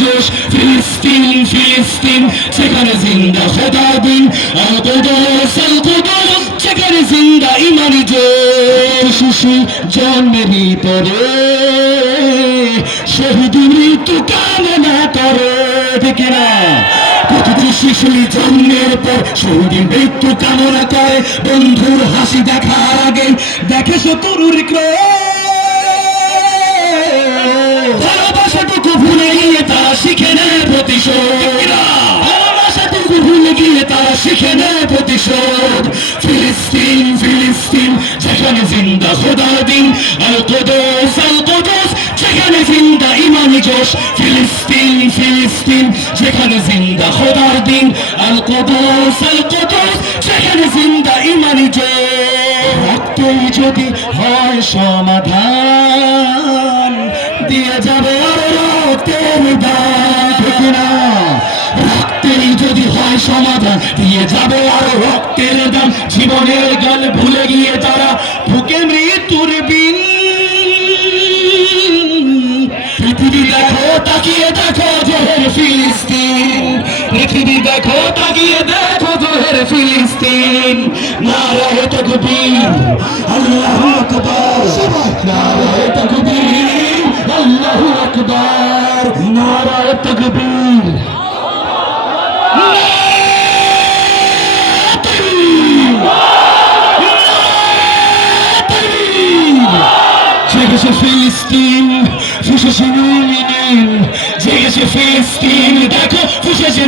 জোশ ফিলিস্তিন ফিলিস্তিন সেখানে জিন্দা খোদার দিন আল কুদস সেখানে জিন্দা ইমানি জোশ শিশু জন্মের ভিতরে শহীদের মৃত্যু কামনা করে ঠিক না প্রতিটি শিশুর জন্মের পর শহীদের মৃত্যু কামনা করে বন্ধুর হাসি দেখার আগে দেখে শত্রুর ভালোবাসাটুকু ভুলে গিয়ে তারা শিখে নেয় প্রতিশোধ ভালোবাসাটুকু ভুলে গিয়ে তারা শিখে নেয় প্রতিশোধ ফিলিস্তিন ফিলিস্তিন যেখানে জিন্দা খোদার দিন আল কুদস সেখানে জিন্দা ইমানি জোশ ফিলিস্তিন ফিলিস্তিন যেখানে জিন্দা খোদার দিন আল কুদস সেখানে জিন্দা ইমানি জোশ রক্তই যদি হয় সমাধান দিয়ে যাবে আরো রক্তের দান ঠিক না রক্তেই যদি হয় সমাধান দিয়ে যাবে আরো রক্তের দাম জীবনের গান ভুলে গিয়ে তারা বুকে মৃত্যুর বিন পৃথিবী দেখো তাকিয়ে দেখো জোহর ফিলিস্তিন পৃথিবী দেখো তাকিয়ে দেখো জোহর ফিলিস্তিন নারায়ে তাকবীর আল্লাহু আকবার নারায়ে তাকবীর আল্লাহু আকবার নারায়ে তাকবীর জেগেছে ফিলিস্তিন ফুসেছে মুমিনিন জেগেছে ফিলিস্তিন দেখো ফুসেছে